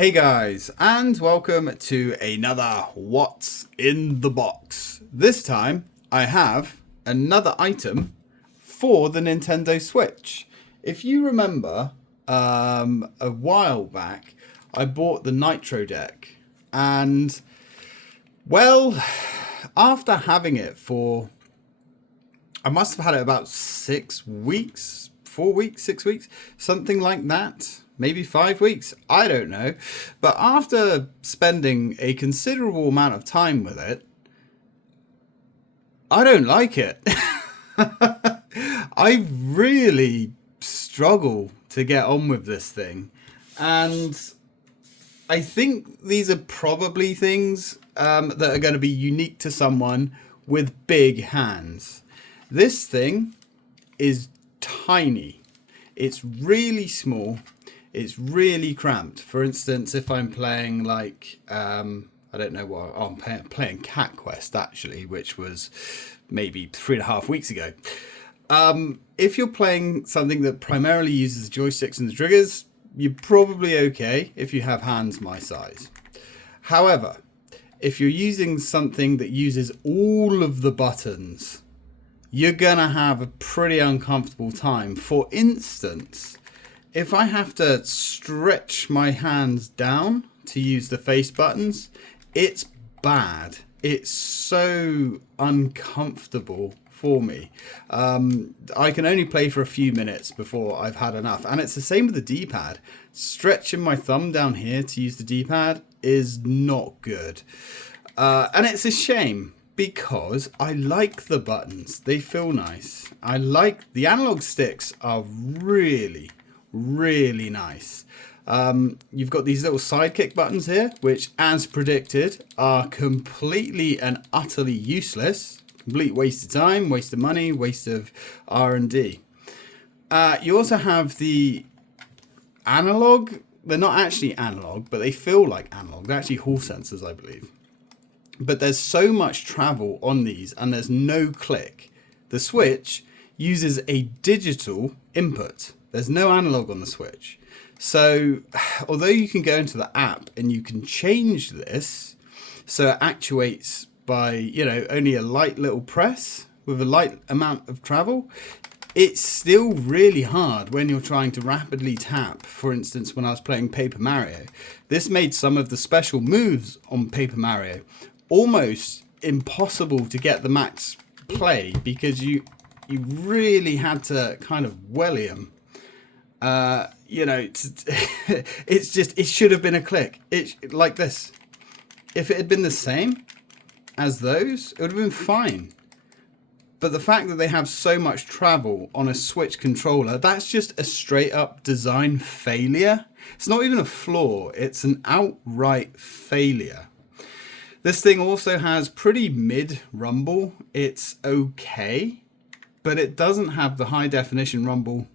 Hey guys, and welcome to another What's in the Box. This time I have another item for the Nintendo Switch. If you remember, a while back I bought the Nitro Deck, and well, after having it for, I must have had it about 6 weeks, 4 weeks, 6 weeks, something like that. Maybe 5 weeks, I don't know. But after spending a considerable amount of time with it, I don't like it. I really struggle to get on with this thing. And I think these are probably things that are going to be unique to someone with big hands. This thing is tiny. It's really small. It's really cramped. For instance, if I'm playing like, I don't know what, I'm playing Cat Quest actually, which was maybe 3.5 weeks ago. If you're playing something that primarily uses the joysticks and the triggers, you're probably okay if you have hands my size. However, if you're using something that uses all of the buttons, you're gonna have a pretty uncomfortable time. For instance, if I have to stretch my hands down to use the face buttons, it's bad. It's so uncomfortable for me. I can only play for a few minutes before I've had enough. And it's the same with the D-pad. Stretching my thumb down here to use the D-pad is not good. And it's a shame, because I like the buttons. They feel nice. I like the analog sticks are really nice. You've got these little sidekick buttons here, which, as predicted, are completely and utterly useless. Complete waste of time, waste of money, waste of R&D. You also have the analog. They're not actually analog, but they feel like analog. They're actually Hall sensors, I believe. But there's so much travel on these, and there's no click. The Switch uses a digital input. There's no analog on the Switch. So although you can go into the app and you can change this so it actuates by, you know, only a light little press with a light amount of travel, it's still really hard when you're trying to rapidly tap. For instance, when I was playing Paper Mario, this made some of the special moves on Paper Mario almost impossible to get the max play, because you really had to kind of welly them. You know, it's just, it should have been a click. It like this. If it had been the same as those, it would have been fine. But the fact that they have so much travel on a Switch controller, that's just a straight up design failure. It's not even a flaw, it's an outright failure. This thing also has pretty mid rumble. It's okay, but it doesn't have the high definition rumble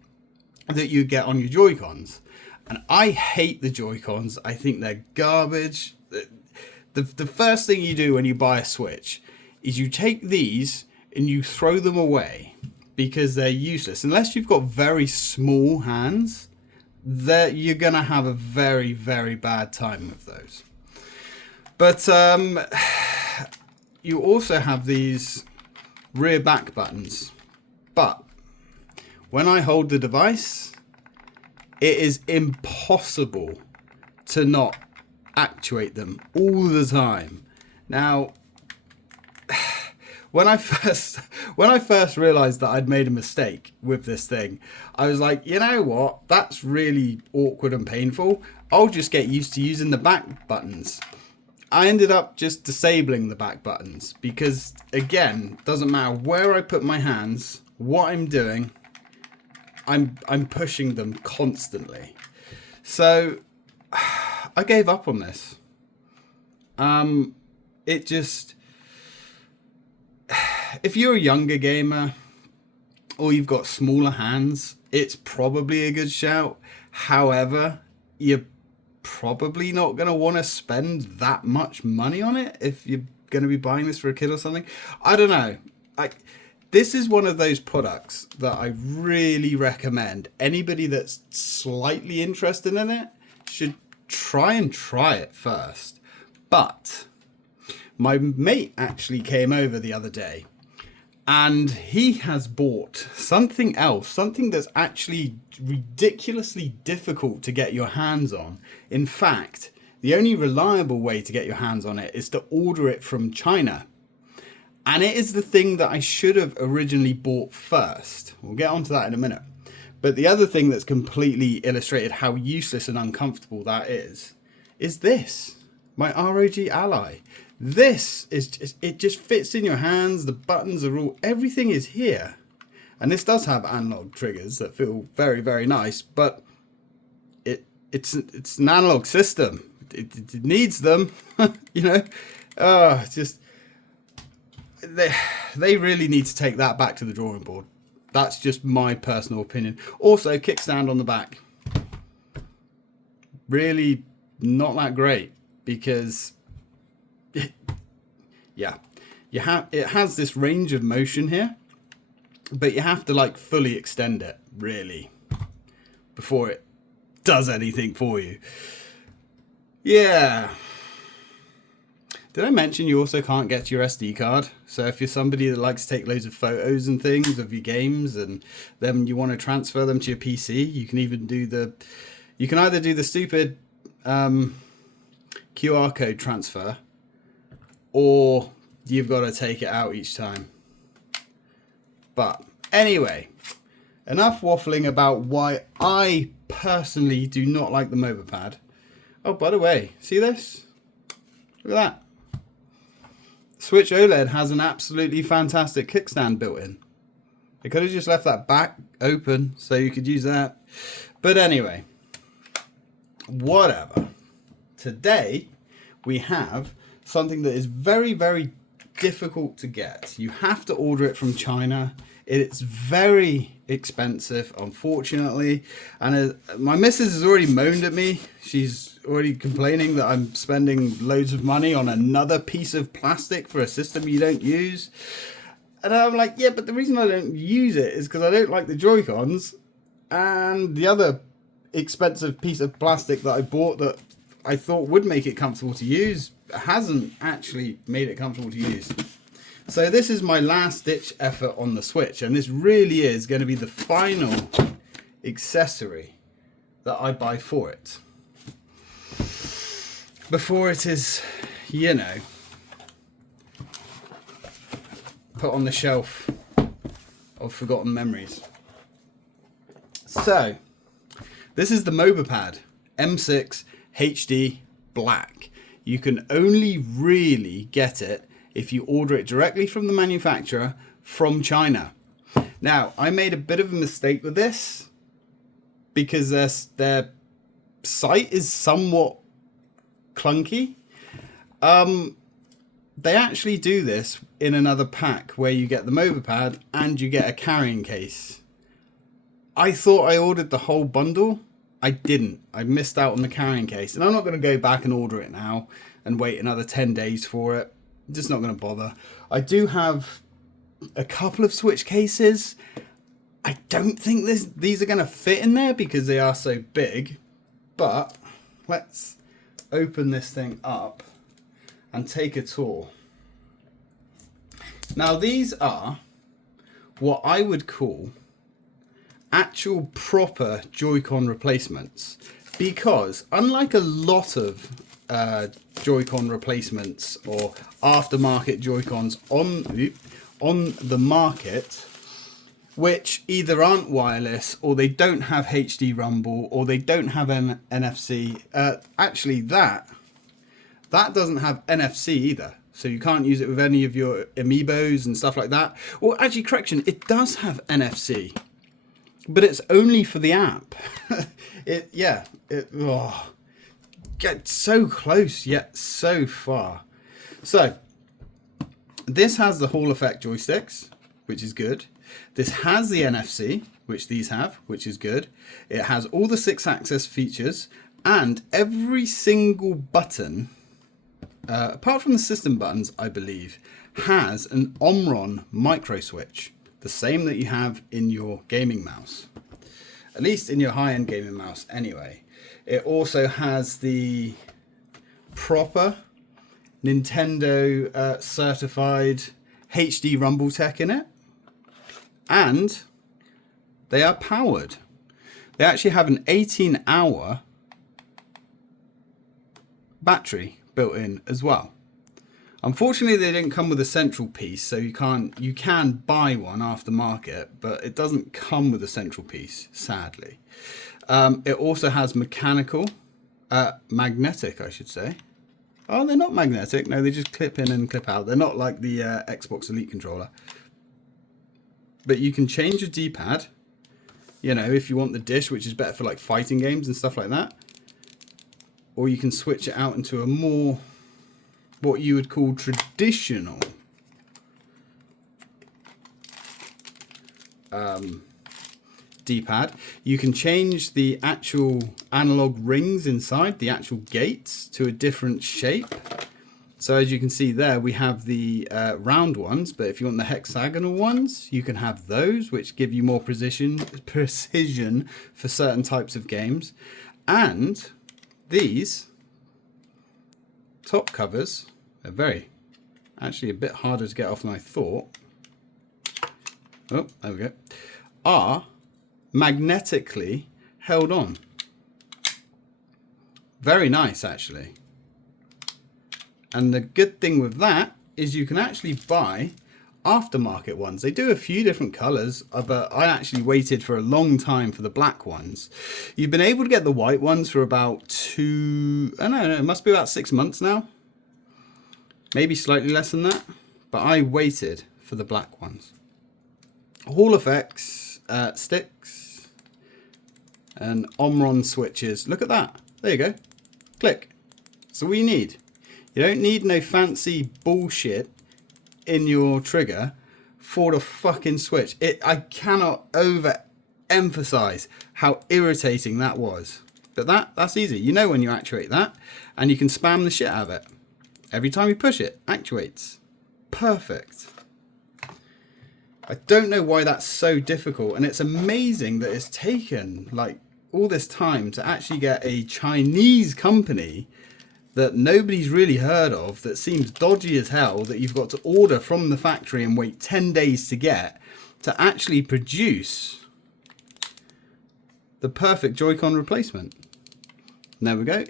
that you get on your Joy-Cons. And I hate the Joy-Cons. I think they're garbage. The first thing you do when you buy a Switch is you take these and you throw them away because they're useless. Unless you've got very small hands, you're gonna have a very, very bad time with those. But you also have these rear back buttons. But when I hold the device, it is impossible to not actuate them all the time. Now, when I first realized that I'd made a mistake with this thing, I was like, you know what? That's really awkward and painful. I'll just get used to using the back buttons. I ended up just disabling the back buttons because, again, doesn't matter where I put my hands, what I'm doing, I'm pushing them constantly. So I gave up on this. It just, if you're a younger gamer or you've got smaller hands, it's probably a good shout. However, you're probably not going to want to spend that much money on it if you're going to be buying this for a kid or something. I don't know. This is one of those products that I really recommend. Anybody that's slightly interested in it should try it first. But my mate actually came over the other day, and he has bought something else, something that's actually ridiculously difficult to get your hands on. In fact, the only reliable way to get your hands on it is to order it from China. And it is the thing that I should have originally bought first. We'll get onto that in a minute. But the other thing that's completely illustrated how useless and uncomfortable that is this, my ROG Ally. This is just, it just fits in your hands. The buttons are all, everything is here. And this does have analog triggers that feel very, very nice, but it's an analog system. It needs them, you know. Just they really need to take that back to the drawing board. That's just my personal opinion. Also, kickstand on the back, really not that great, because it has this range of motion here, but you have to like fully extend it really before it does anything for you. Yeah. Did I mention you also can't get your SD card? So if you're somebody that likes to take loads of photos and things of your games, and then you want to transfer them to your PC, you can even do you can either do the stupid QR code transfer, or you've got to take it out each time. But anyway, enough waffling about why I personally do not like the Mobapad. Oh, by the way, see this? Look at that. Switch OLED has an absolutely fantastic kickstand built in. They could have just left that back open so you could use that. But anyway, whatever. Today we have something that is very, very difficult to get. You have to order it from China. It's very expensive, unfortunately. And my missus has already moaned at me. She's already complaining that I'm spending loads of money on another piece of plastic for a system you don't use. And I'm like, yeah, but the reason I don't use it is because I don't like the Joy-Cons. And the other expensive piece of plastic that I bought that I thought would make it comfortable to use hasn't actually made it comfortable to use. So this is my last ditch effort on the Switch, and this really is going to be the final accessory that I buy for it, before it is, you know, put on the shelf of forgotten memories. So this is the Mobapad M6 HD Black. You can only really get it if you order it directly from the manufacturer from China. Now, I made a bit of a mistake with this because their site is somewhat clunky. They actually do this in another pack where you get the Mobapad and you get a carrying case. I thought I ordered the whole bundle. I didn't. I missed out on the carrying case, and I'm not going to go back and order it now and wait another 10 days for it. I'm just not going to bother. I do have a couple of Switch cases. I don't think these are going to fit in there because they are so big, but let's open this thing up and take a tour. Now, these are what I would call actual proper Joy-Con replacements, because unlike a lot of Joy-Con replacements or aftermarket Joy-Cons on the market, which either aren't wireless or they don't have HD rumble or they don't have NFC, actually that doesn't have NFC either, so you can't use it with any of your amiibos and stuff like that. Well, actually, correction, it does have NFC, but it's only for the app. Get so close yet so far. So this has the Hall effect joysticks, which is good. This has the NFC, which these have, which is good. It has all the 6-axis features, and every single button, apart from the system buttons, I believe, has an Omron micro switch, the same that you have in your gaming mouse. At least in your high-end gaming mouse anyway. It also has the proper Nintendo certified HD rumble tech in it, and they are powered. They actually have an 18-hour battery built in as well. Unfortunately, they didn't come with a central piece, so you can buy one aftermarket, but it doesn't come with a central piece, sadly. It also has magnetic, I should say. Oh, they're not magnetic. No, they just clip in and clip out. They're not like the Xbox Elite controller. But you can change your D-pad, you know, if you want the dish, which is better for like fighting games and stuff like that. Or you can switch it out into a more, what you would call traditional D-pad. You can change the actual analog rings inside, the actual gates, to a different shape. So as you can see there, we have the round ones, but if you want the hexagonal ones, you can have those, which give you more precision for certain types of games. And these top covers are actually a bit harder to get off than I thought. Oh, there we go. Are magnetically held on. Very nice, actually. And the good thing with that is you can actually buy aftermarket ones. They do a few different colors, but I actually waited for a long time for the black ones. You've been able to get the white ones for about it must be about 6 months now. Maybe slightly less than that, but I waited for the black ones. Hall effects, sticks, and Omron switches. Look at that. There you go. Click. That's all you need. You don't need no fancy bullshit in your trigger for the fucking switch. I cannot overemphasize how irritating that was. But that's easy. You know when you actuate that, and you can spam the shit out of it. Every time you push it, actuates. Perfect. I don't know why that's so difficult, and it's amazing that it's taken like all this time to actually get a Chinese company that nobody's really heard of, that seems dodgy as hell, that you've got to order from the factory and wait 10 days to get, to actually produce the perfect Joy-Con replacement. And there we go.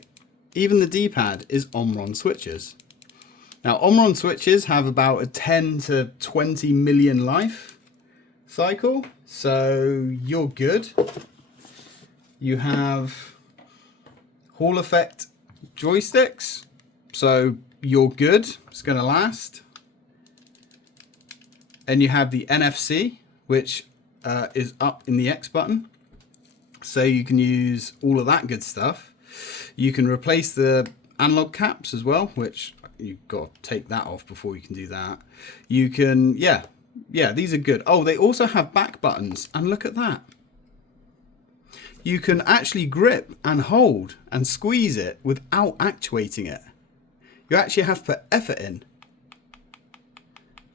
Even the D-pad is Omron switches. Now, Omron switches have about a 10 to 20 million life cycle, so you're good. You have Hall effect joysticks, so you're good. It's going to last. And you have the NFC, which is up in the X button, so you can use all of that good stuff. You can replace the analog caps as well, which you've got to take that off before you can do that. You can, yeah, these are good. Oh, they also have back buttons, and look at that. You can actually grip and hold and squeeze it without actuating it. You actually have to put effort in.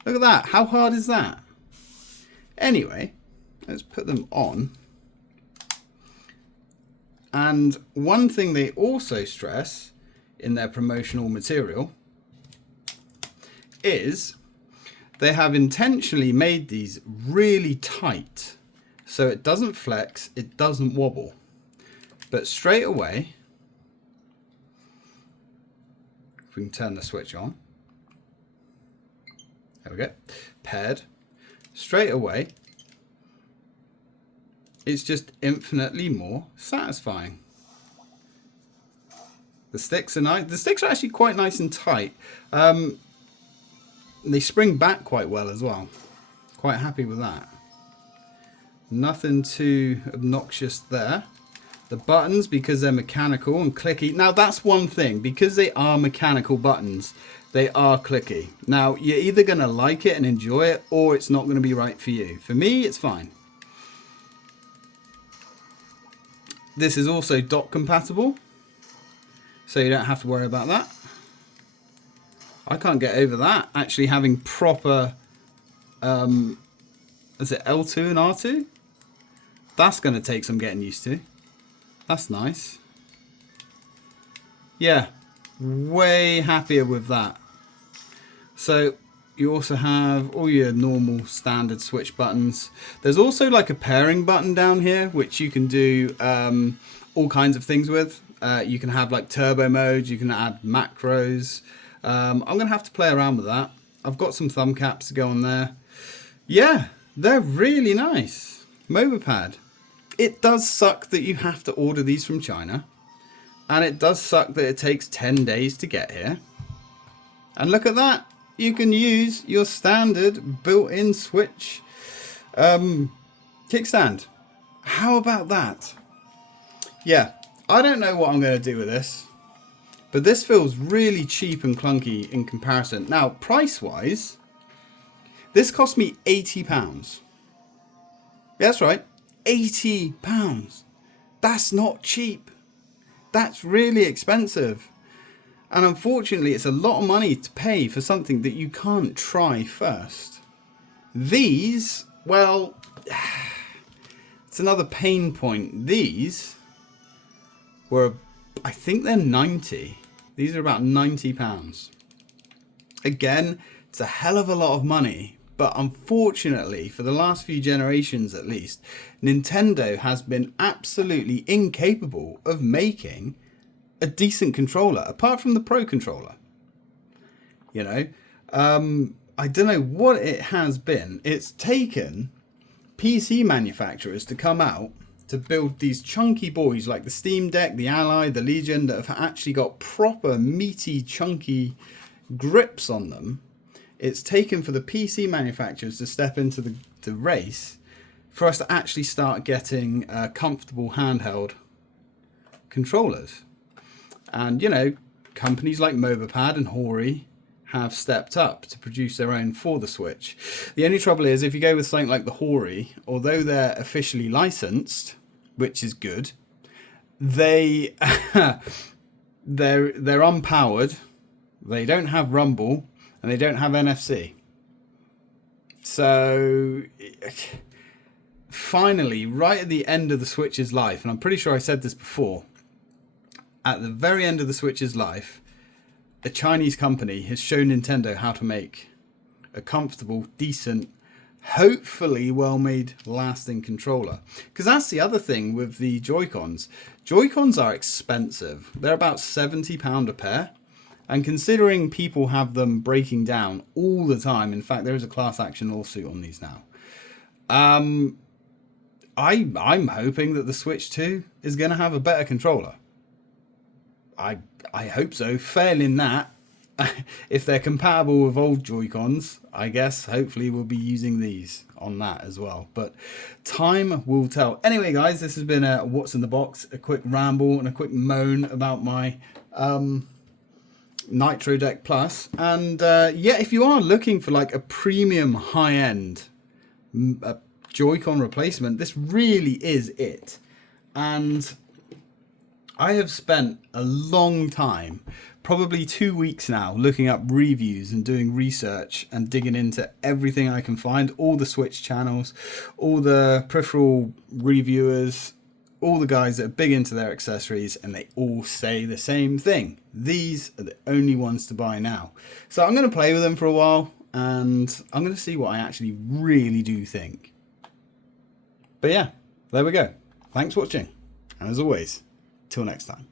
Look at that. How hard is that? Anyway, let's put them on. And one thing they also stress in their promotional material is they have intentionally made these really tight. So it doesn't flex, it doesn't wobble. But straight away, if we can turn the switch on. There we go. Paired. Straight away, it's just infinitely more satisfying. The sticks are nice. The sticks are actually quite nice and tight. They spring back quite well as well. Quite happy with that. Nothing too obnoxious there. The buttons, because they're mechanical and clicky. Now that's one thing, because they are mechanical buttons, they are clicky. Now you're either going to like it and enjoy it, or it's not going to be right for you. For me, it's fine. This is also dock compatible, so you don't have to worry about that. I can't get over that, actually having proper, is it L2 and R2? That's going to take some getting used to. That's nice. Yeah, way happier with that. So you also have all your normal standard switch buttons. There's also like a pairing button down here, which you can do all kinds of things with. You can have like turbo modes, you can add macros. I'm going to have to play around with that. I've got some thumb caps to go on there. Yeah, they're really nice. Mobapad. It does suck that you have to order these from China. And it does suck that it takes 10 days to get here. And look at that. You can use your standard built-in Switch kickstand. How about that? Yeah, I don't know what I'm going to do with this, but this feels really cheap and clunky in comparison. Now, price-wise, this cost me £80. That's right, £80. That's not cheap. That's really expensive. And unfortunately, it's a lot of money to pay for something that you can't try first. These, well, it's another pain point. These were, I think they're 90. These are about £90. Again, it's a hell of a lot of money. But unfortunately, for the last few generations at least, Nintendo has been absolutely incapable of making a decent controller, apart from the Pro controller. You know, I don't know what it has been. It's taken PC manufacturers to come out to build these chunky boys like the Steam Deck, the Ally, the Legion, that have actually got proper meaty, chunky grips on them. It's taken for the PC manufacturers to step into the race for us to actually start getting comfortable handheld controllers. And, you know, companies like Mobapad and Hori have stepped up to produce their own for the Switch. The only trouble is, if you go with something like the Hori, although they're officially licensed, which is good, they're unpowered, they don't have Rumble, and they don't have NFC. So, finally, right at the end of the Switch's life, and I'm pretty sure I said this before, at the very end of the Switch's life, a Chinese company has shown Nintendo how to make a comfortable, decent, hopefully well-made, lasting controller. Because that's the other thing with the Joy-Cons. Joy-Cons are expensive. They're about £70 a pair. And considering people have them breaking down all the time, in fact, there is a class action lawsuit on these now. I'm hoping that the Switch 2 is going to have a better controller. I hope so. Failing that, if they're compatible with old Joy-Cons, I guess hopefully we'll be using these on that as well. But time will tell. Anyway, guys, this has been a What's in the Box, a quick ramble and a quick moan about my Nitro Deck Plus. And yeah, if you are looking for like a premium high-end Joy-Con replacement, this really is it. And I have spent a long time, probably 2 weeks now, looking up reviews and doing research and digging into everything I can find, all the Switch channels, all the peripheral reviewers, all the guys that are big into their accessories, and they all say the same thing. These are the only ones to buy now. So I'm going to play with them for a while, and I'm going to see what I actually really do think. But yeah, there we go. Thanks for watching. And as always, till next time.